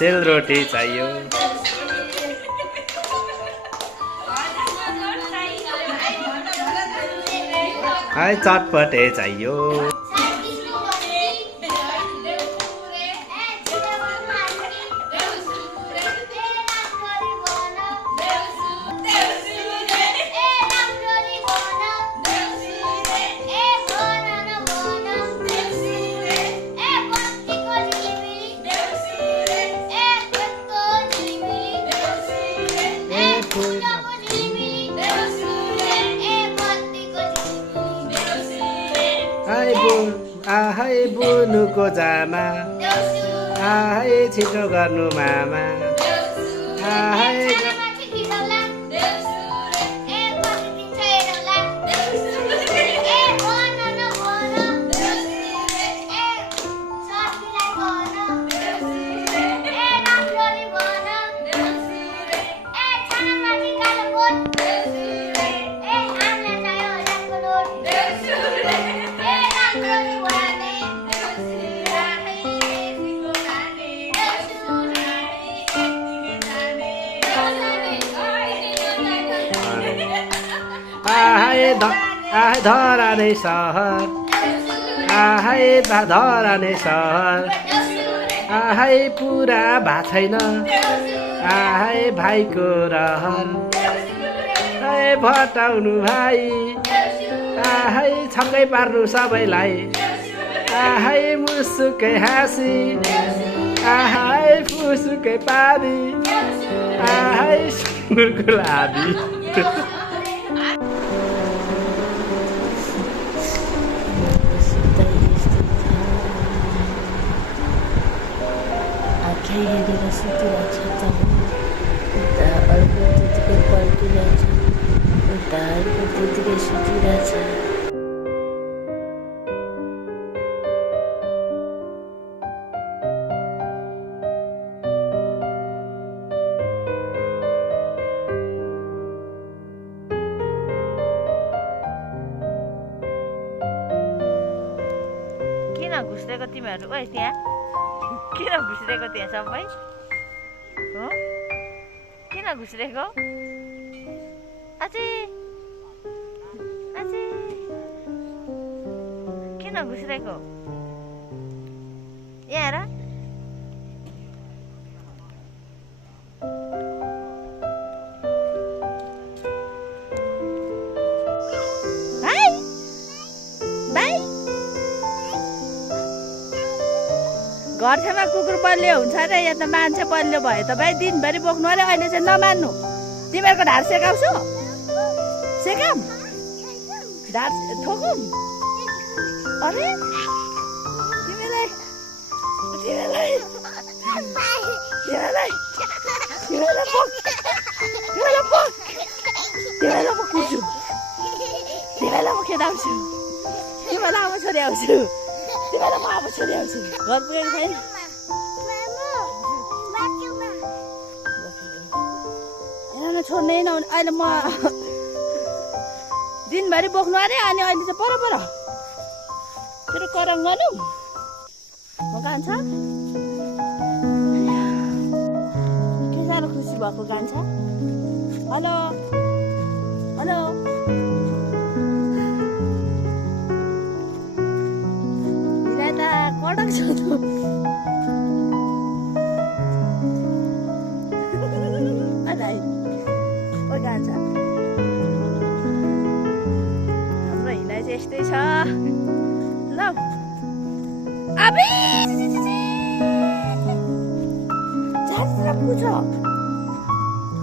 सेलरोटी चाहियो। हाय चटपटे चाहियो। हाय बुनुको जामा, हाय छिटो गर्नु मामा, हाय धराने सहर, हाय धराने सहर, हाय पुरा भएको छैन, हाय भाइको रहर, हाय भटाउनु भाइ, हाय छक्कै पार्नु सबैलाई, हाय मुसुकै हाँसी, हाय फुसुकै पारी, हाय सुँगुरको लादी। हेरेर सुतिरहेको छ उता अर्को त्यतिकै पल्टिरहेछ, उता अर्को त्यतिकै सुतिरहेछ। किन घुस्रेको तिमीहरू? ओइ त्यहाँ किन घुस्रेको त्यहाँ सबै? हो किन घुस्रेको? अझै अझै किन घुस्रेको? यहाँ हेर घर छेउमा कुकुर बलियो हुन्छ र यहाँ त मान्छे बलियो भयो त भाइ दिनभरि बोक्नु अरे। अहिले चाहिँ नमान्नु, तिमीहरूको ढाड सेकाउँछु, सेकाम ढाड ठोकुम। अरे तिमीलाई तिमीलाई तिमीलाई तिमीलाई पोक तिमीलाई पोक तिमीलाई म कुर्छु, तिमीलाई म खेदाउँछु, तिमीलाई आमा छोरी आउँछु, तिमीलाई म आमा छोरी आउँछु। घर पुगेको छैन? छोड्नै नहुने। अहिले म दिनभरि बोक्नु अरे, अनि अहिले चाहिँ पर फेरि करङ गर्नु म कान्छ के साह्रो खुसी भएको कान्छ हेलो हेलो हिँडाइ त कडक छ त अदाइ ओ कान्छ हाम्रो हिँडाइ चाहिँ यस्तै छ ल अबे झार पुछ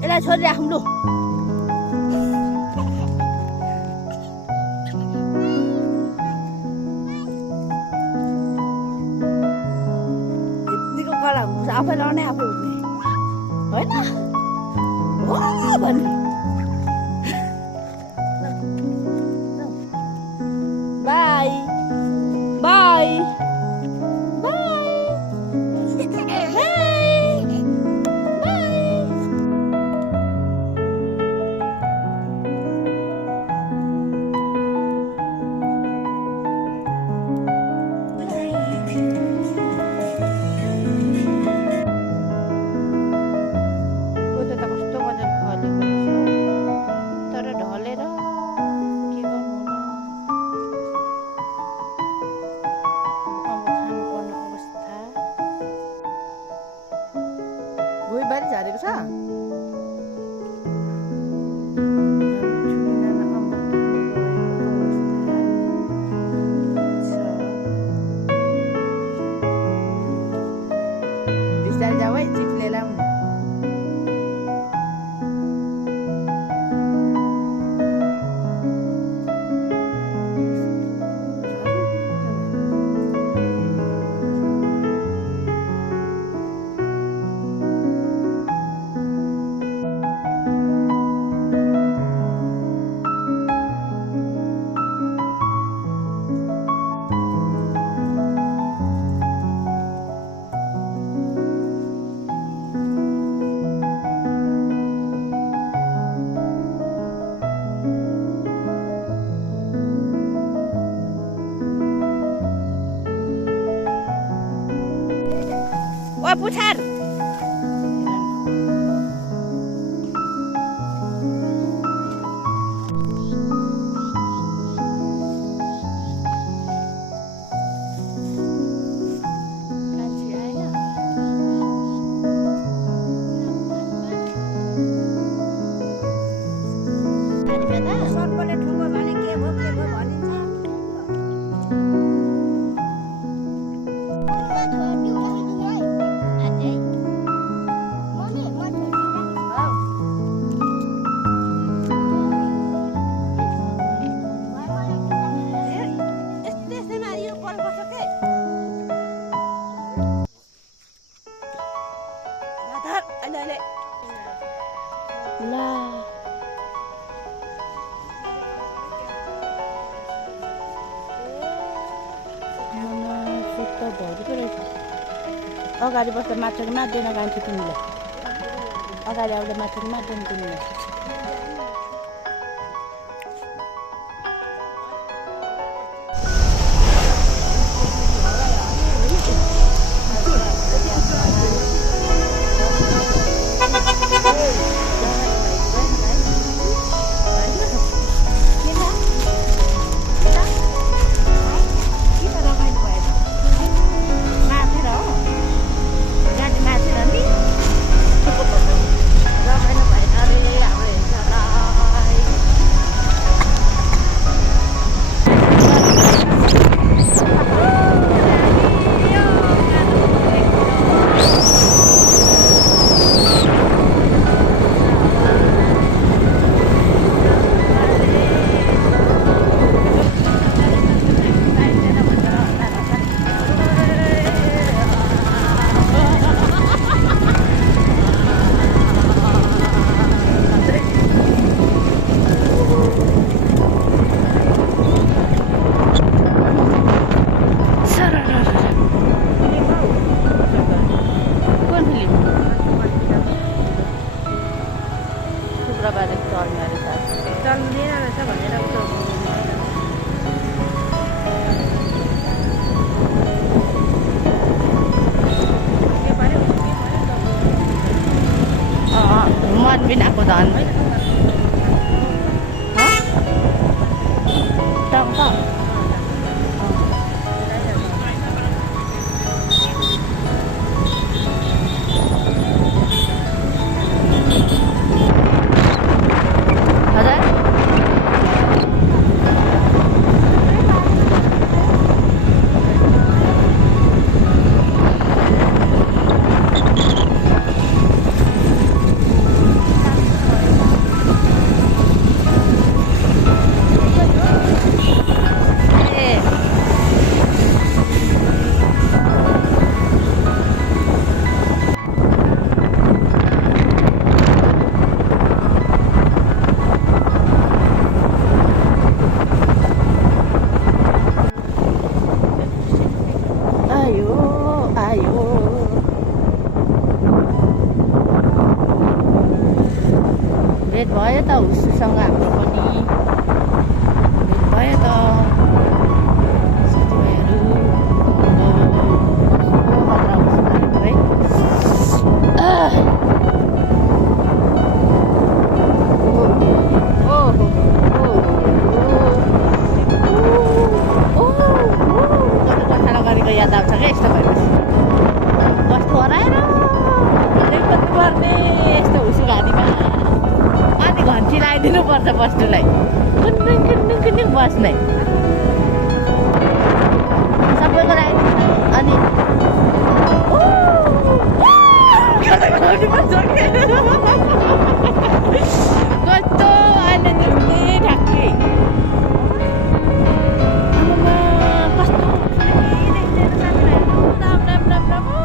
यसलाई छोडी राखौँ लु यतिको कडा हुन्छ आफै लड्ने आफै उठ्ने होइन हो भन्ने बाई बाई भुइँबारी झरेको छ बिस्तारै जाऊ है चिप्लेर ओ पुछार सर्पले ठुङ्गो भने के भयो भनिन्छ अगाडि बस्दा मात्र मार्दैन गान्छु तिमीले अगाडि आउँदा मात्र मार्दैन तिमीले मन बिनाको धन टङ्क हजुर भेट भयो त उसुसँग हाम्रो पनि भेट भयो त साथीभाइहरू गरेको याद आउँछ क्या यस्तो भएपछि कस्तो हराएर पर्ने यस्तो हुसु घाँटीमा अनि घन्टी लगाइदिनु पर्छ बस्नुलाई कुन्नुङ कुन्नुङ कुन्नुङ बस्ने सबैको लागि अनि कस्तो अहिले त्यस्तै ठ्याक्कै कस्तो राम राम राम राम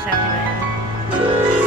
साथीभाइ